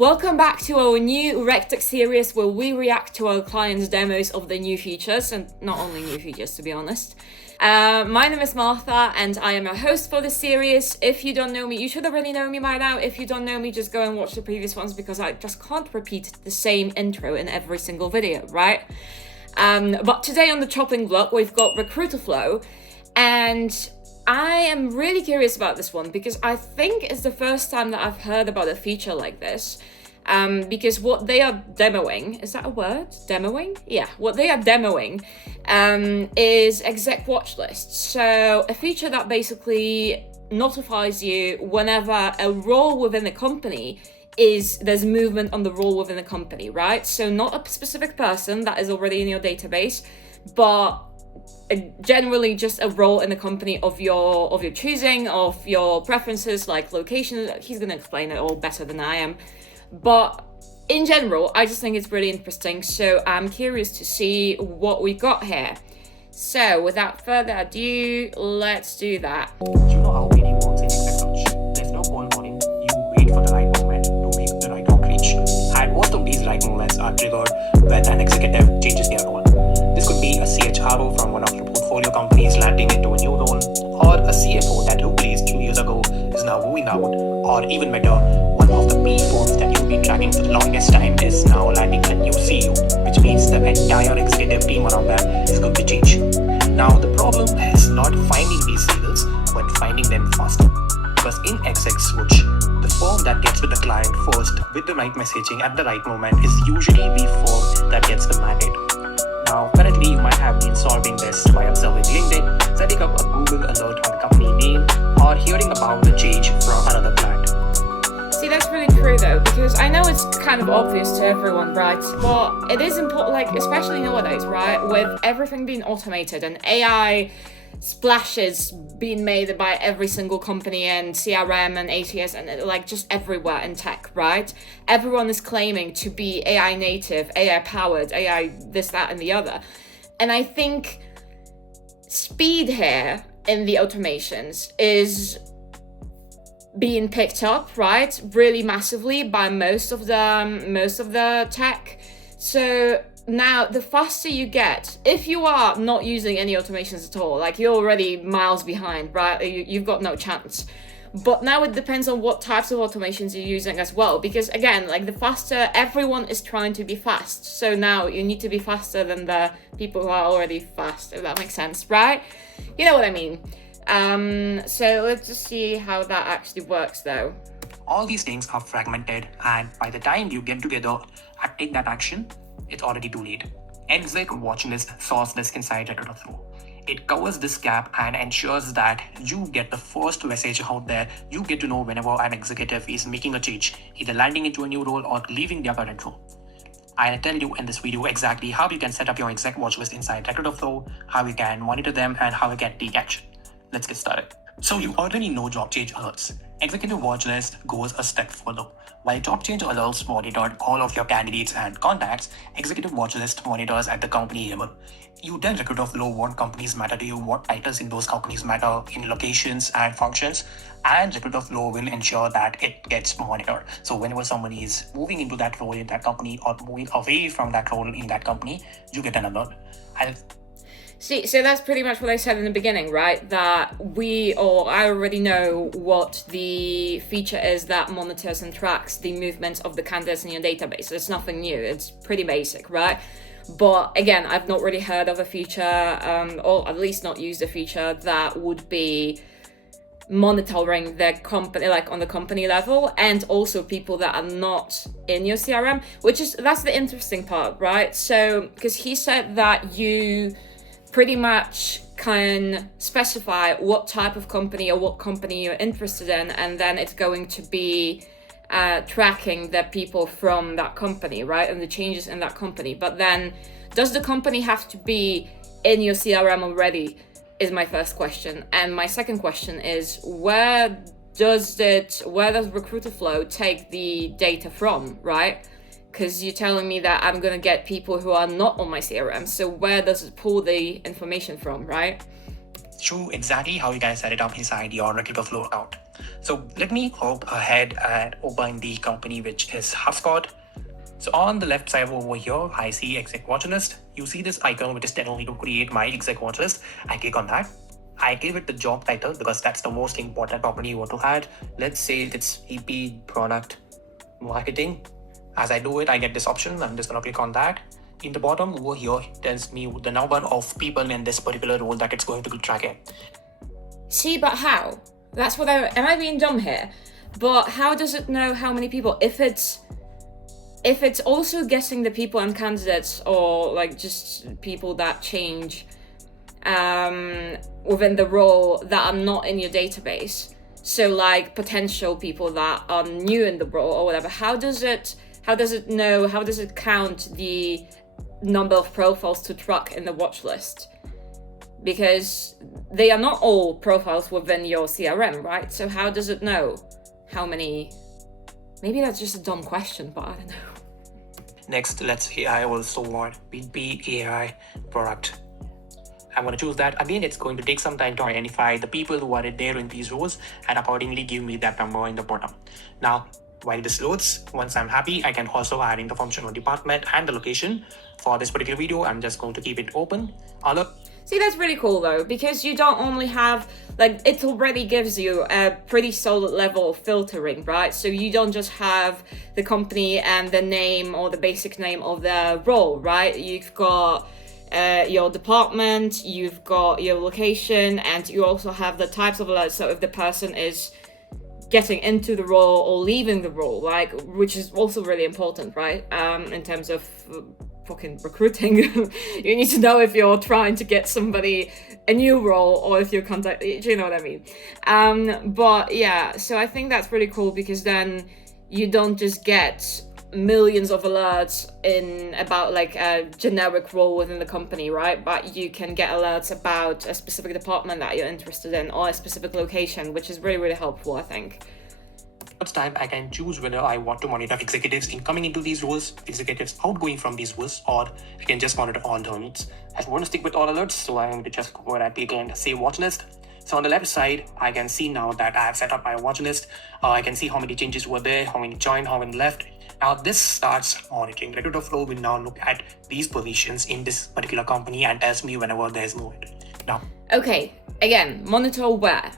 Welcome back to our new RecTalk series where we react to our clients' demos of the new features, and not only new features to be honest. My name is Martha and I am your host for this series. If you don't know me, you should already know me by now. If you don't know me, just go and watch the previous ones because I just can't repeat the same intro in every single video, right? But today on the chopping block, we've got Recruiterflow, and I am really curious about this one because I think it's the first time that I've heard about a feature like this. Because what they are demoing, is that a word? Demoing? Yeah, what they are demoing is exec watch lists. So a feature that basically notifies you whenever a role within a company there's movement on the role within a company, right? So not a specific person that is already in your database, but generally just a role in the company of your choosing, of your preferences, like location. He's going to explain it all better than I am. But in general, I just think it's really interesting. So I'm curious to see what we got here. So without further ado, let's do that. You know how meeting works in exec search. There's no call morning. You wait for the right moment to make the right outreach. And most of these right moments are triggered when an executive changes their role. This could be a CHRO from one of your portfolio companies landing into a new role, or a CFO that you placed 2 years ago is now moving out, or even better, one of the PE firms that you've been tracking for the longest time is now landing a new CEO, which means the entire executive team around them is going to change. Now the problem is not finding these signals, but finding them faster. Because in exec switch, the firm that gets with the client first with the right messaging at the right moment is usually the firm that gets the mandate. Now, currently you might have been solving this by observing LinkedIn, setting up a Google alert on the company name, or hearing about the change from another client. See, that's really true though, because I know it's kind of obvious to everyone, right? But it is important, like, especially nowadays, right? With everything being automated and AI splashes being made by every single company and CRM and ATS and like just everywhere in tech, right? Everyone is claiming to be AI native, AI powered, AI this, that, and the other. And I think speed here in the automations is being picked up, right, really massively by most of the tech. So now the faster you get, if you are not using any automations at all, like you're already miles behind, right? You've got no chance. But now it depends on what types of automations you're using as well, because again, like the faster, everyone is trying to be fast. So now you need to be faster than the people who are already fast, if that makes sense, right? You know what I mean? So let's just see how that actually works though. All these things are fragmented, and by the time you get together and take that action, it's already too late. Exec watch list solves this inside Recruiterflow. It covers this gap and ensures that you get the first message out there. You get to know whenever an executive is making a change, either landing into a new role or leaving their current role. I'll tell you in this video exactly how you can set up your exec watch list inside Recruiterflow, how you can monitor them, and how you can take action. Let's get started. So you already know job change alerts. Executive watch list goes a step further. While job change alerts monitor all of your candidates and contacts, executive watch list monitors at the company level. You tell Recruiterflow what companies matter to you, what titles in those companies matter in locations and functions, and Recruiterflow will ensure that it gets monitored. So whenever somebody is moving into that role in that company or moving away from that role in that company, you get an alert. See, so that's pretty much what I said in the beginning, right? That I already know what the feature is that monitors and tracks the movements of the candidates in your database. It's nothing new. It's pretty basic, right? But again, I've not really heard of a feature, or at least not used a feature that would be monitoring the company, like on the company level, and also people that are not in your CRM, that's the interesting part, right? So, because he said that you pretty much can specify what type of company or what company you're interested in, and then it's going to be tracking the people from that company, right? And the changes in that company. But then, does the company have to be in your CRM already, is my first question. And my second question is, where does Recruiterflow take the data from, right? Because you're telling me that I'm going to get people who are not on my CRM. So where does it pull the information from, right? True, exactly how you guys set it up inside your Recruiterflow account. So let me hop ahead and open the company, which is HubSpot. So on the left side over here, I see exec watch list. You see this icon which is telling me to create my exec watch list. I click on that. I give it the job title because that's the most important property you want to add. Let's say it's EP product marketing. As I do it, I get this option. I'm just gonna click on that. In the bottom over here, it tells me the number of people in this particular role that it's going to be tracking. See, but how? That's what am I being dumb here? But how does it know how many people? If it's also guessing the people and candidates, or like just people that change within the role that are not in your database, so like potential people that are new in the role or whatever, how does it count the number of profiles to track in the watch list? Because they are not all profiles within your CRM, right? So how does it know how many? Maybe that's just a dumb question, but I don't know. Next, let's say I also want BP AI product. I'm going to choose that. Again, it's going to take some time to identify the people who are there in these roles and accordingly give me that number in the bottom. Now, while this loads, once I'm happy, I can also add in the functional department and the location. For this particular video, I'm just going to keep it open. See, that's really cool though, because you don't only have, like, it already gives you a pretty solid level of filtering, right? So you don't just have the company and the name or the basic name of the role, right? You've got your department, you've got your location, and you also have the types of alerts. So if the person is getting into the role or leaving the role, like, which is also really important, right? In terms of fucking recruiting, you need to know if you're trying to get somebody a new role or if you're do you know what I mean? But yeah, so I think that's really cool, because then you don't just get millions of alerts in about like a generic role within the company, right? But you can get alerts about a specific department that you're interested in or a specific location, which is really, really helpful, I think. Next time, I can choose whether I want to monitor executives incoming into these roles, executives outgoing from these roles, or I can just monitor all the alerts. I want to stick with all alerts, so I'm going to just go ahead and click and save watch list. So on the left side, I can see now that I have set up my watch list. I can see how many changes were there, how many joined, how many left. Now this starts monitoring. Recruiterflow will now look at these positions in this particular company and tells me whenever there's movement. Now, okay, again, monitor where?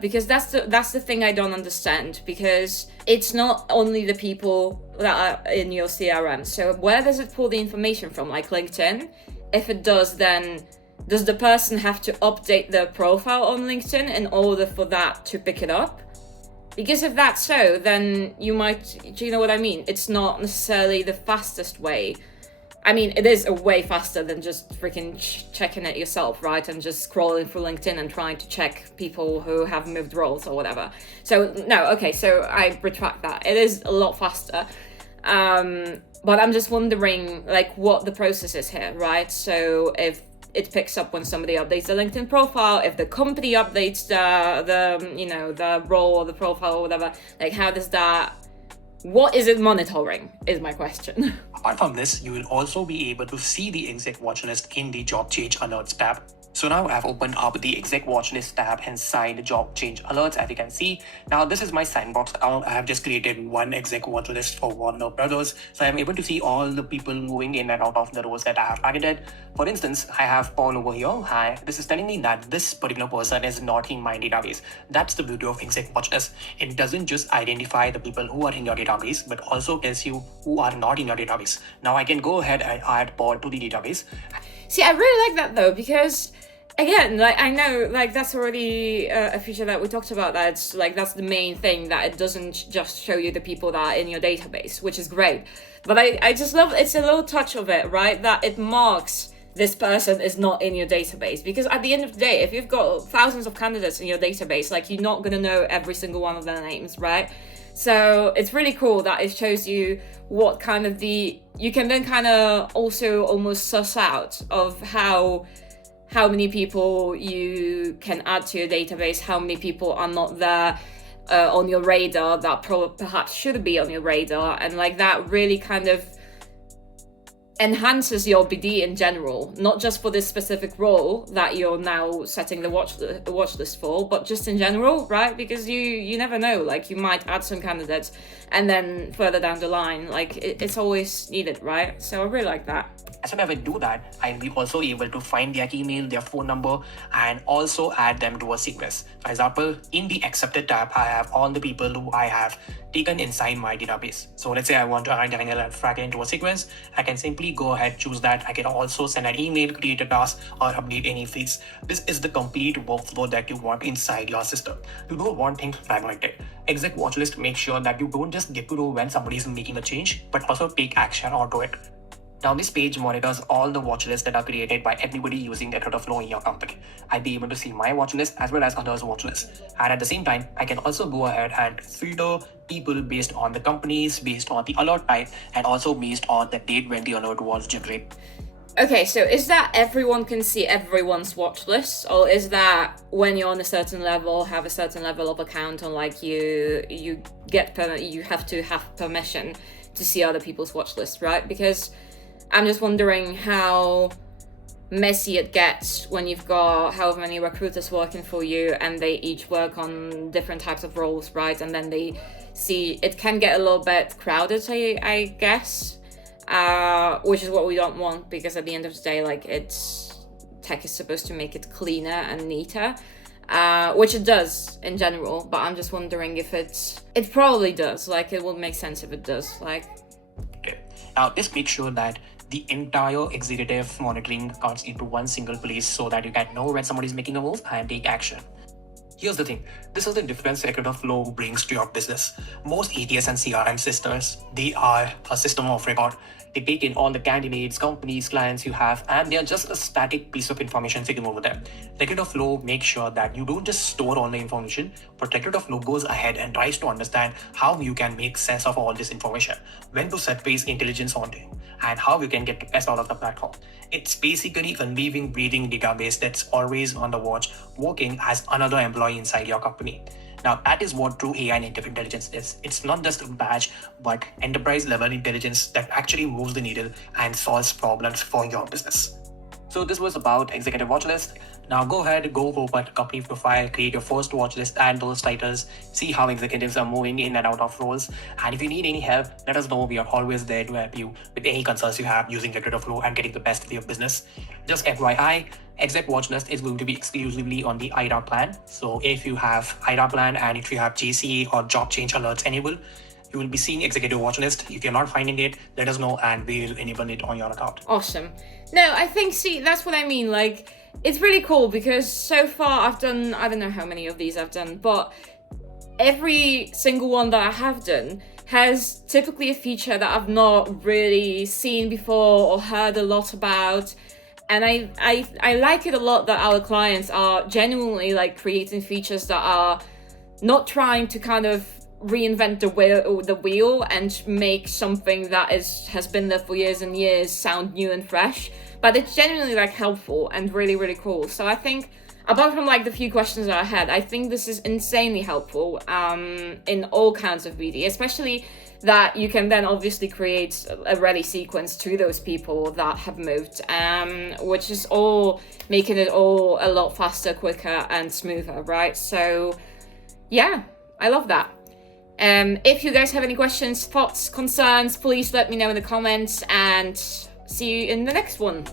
Because that's the thing I don't understand, because it's not only the people that are in your CRM. So where does it pull the information from? Like LinkedIn? If it does, then does the person have to update their profile on LinkedIn in order for that to pick it up? Because if that's so, then you might, do you know what I mean? It's not necessarily the fastest way. I mean, it is a way faster than just freaking checking it yourself, right? And just scrolling through LinkedIn and trying to check people who have moved roles or whatever. So, no, okay, so I retract that. It is a lot faster. But I'm just wondering, like, what the process is here, right? So if it picks up when somebody updates the LinkedIn profile, if the company updates the role or the profile or whatever, like, how does that... What is it monitoring, is my question. Apart from this, you will also be able to see the exec watch list in the job change alerts tab. So now I've opened up the exec watch list tab inside the job change alerts, as you can see. Now this is my sandbox account. I have just created one exec watch list for Warner Brothers. So I'm able to see all the people moving in and out of the roles that I have targeted. For instance, I have Paul over here. Hi, this is telling me that this particular person is not in my database. That's the beauty of exec watch list. It doesn't just identify the people who are in your database, but also tells you who are not in your database. Now I can go ahead and add Paul to the database. See, I really like that though, because again, like, I know, like, that's already a feature that we talked about, that's like, that's the main thing, that it doesn't just show you the people that are in your database, which is great. But I just love, it's a little touch of it, right, that it marks this person is not in your database. Because at the end of the day, if you've got thousands of candidates in your database, like, you're not gonna know every single one of their names, right? So it's really cool that it shows you what kind of you can then kind of also almost suss out of how many people you can add to your database, how many people are not there on your radar that perhaps should be on your radar. And like, that really kind of, enhances your BD in general, not just for this specific role that you're now setting the watch list for, but just in general, right? Because you never know, like you might add some candidates and then further down the line, like it's always needed, right? So I really like that. As soon as I do that, I'll be also able to find their email, their phone number, and also add them to a sequence. For example, in the accepted tab, I have all the people who I have taken inside my database. So let's say I want to add Daniel and Frank into a sequence. I can simply go ahead, choose that. I can also send an email, create a task, or update any fields. This is the complete workflow that you want inside your system. You don't want things fragmented. Exec watchlist makes sure that you don't just get to know when somebody is making a change, but also take action onto it. Now this page monitors all the watch lists that are created by everybody using Recruiterflow in your company. I'll be able to see my watch list as well as others' watch lists. And at the same time, I can also go ahead and filter people based on the companies, based on the alert type, and also based on the date when the alert was generated. Okay, so is that everyone can see everyone's watch list, or is that when you're on a certain level, have a certain level of account, or like you have to have permission to see other people's watch lists, right? Because I'm just wondering how messy it gets when you've got however many recruiters working for you and they each work on different types of roles, right? And then they see it can get a little bit crowded, I guess, which is what we don't want, because at the end of the day, like tech is supposed to make it cleaner and neater, which it does in general. But I'm just wondering if it probably does. Like it would make sense if it does. Like, okay. Now this makes sure that the entire executive monitoring comes into one single place so that you can know when somebody is making a move and take action. Here's the thing, this is the difference Recruiterflow brings to your business. Most ATS and CRM systems, they are a system of record. They take in all the candidates, companies, clients you have, and they're just a static piece of information sitting over there. Recruiterflow makes sure that you don't just store all the information, but Recruiterflow goes ahead and tries to understand how you can make sense of all this information, when to surface intelligence on it, and how you can get the best out of the platform. It's basically a living, breathing database that's always on the watch, working as another employee inside your company. Now, that is what true AI native intelligence is. It's not just a badge, but enterprise level intelligence that actually moves the needle and solves problems for your business. So this was about executive watchlist. Now go ahead, go open a company profile, create your first watchlist, add those titles, see how executives are moving in and out of roles. And if you need any help, let us know. We are always there to help you with any concerns you have using Recruiterflow and getting the best for your business. Just FYI, exec watchlist is going to be exclusively on the IRA plan. So if you have IRA plan and if you have JCA or job change alerts enabled, you will be seeing executive watchlist. If you're not finding it, let us know and we'll enable it on your account. Awesome. No, I think, see, that's what I mean. Like, it's really cool because so far I've done, I don't know how many of these I've done, but every single one that I have done has typically a feature that I've not really seen before or heard a lot about. And I like it a lot that our clients are genuinely like creating features that are not trying to kind of reinvent the wheel and make something that has been there for years and years sound new and fresh, but it's genuinely like helpful and really, really cool. So I think, apart from like the few questions that I had, I think this is insanely helpful in all kinds of BD, especially that you can then obviously create a ready sequence to those people that have moved, which is all making it all a lot faster, quicker and smoother, right? So yeah, I love that. If you guys have any questions, thoughts, concerns, please let me know in the comments and see you in the next one.